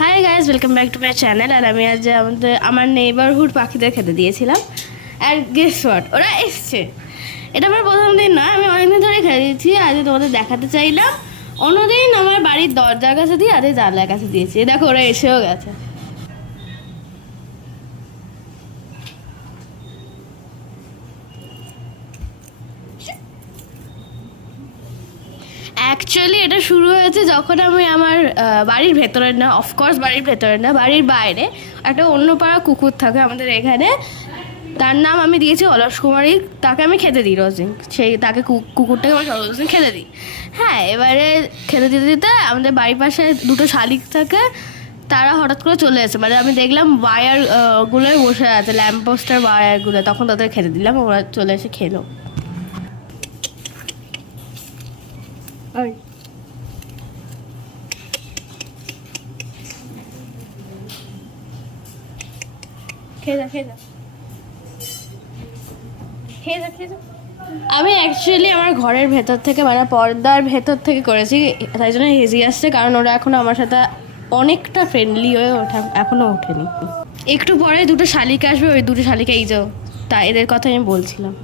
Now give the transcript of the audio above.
High guys, welcome back to my channel. আর আমি আজ আমার নেইবারহুড পাখিদের খেতে দিয়েছিলাম। আর গেস হোয়াট, ওরা এসছে। এটা আমার প্রথম দিন নয়, আমি অনেকদিন ধরে খেতে দিচ্ছি। আজ তোমাদের দেখাতে চাইলাম। অন্যদিন আমার বাড়ির দরজার কাছে দিয়ে, আজ জানলার কাছে দিয়েছি। দেখো ওরা এসেও গেছে। অ্যাকচুয়ালি এটা শুরু হয়েছে যখন আমি আমার বাড়ির ভেতরে না, অফকোর্স বাড়ির ভেতরে না, বাড়ির বাইরে একটা অন্য পাড়া কুকুর থাকে আমাদের এখানে। তার নাম আমি দিয়েছি অলস কুমারী। তাকে আমি খেতে দিই রোজদিন, তাকে কুকুরটাকে আমি রোজদিন খেতে দিই। হ্যাঁ, এবারে খেতে দিতে দিতে আমাদের বাড়ির পাশে দুটো শালিক থাকে। তারা হঠাৎ করে চলে এসেছে, মানে আমি দেখলাম ওয়্যার গুলোয় বসে আছে, ল্যাম্পপোস্টের ওয়্যারগুলো। তখন তাদের খেতে দিলাম, ওরা চলে এসে খেলো। আমি অ্যাকচুয়ালি আমার ঘরের ভেতর থেকে, মানে পর্দার ভেতর থেকে করেছি, তাই জন্য হেজি আসছে। কারণ ওরা এখনো আমার সাথে অনেকটা ফ্রেন্ডলি হয়ে এখনো ওঠেনি। একটু পরে দুটো শালিকা আসবে, ওই দুটো শালিকা এই যাও, তা এদের কথা আমি বলছিলাম।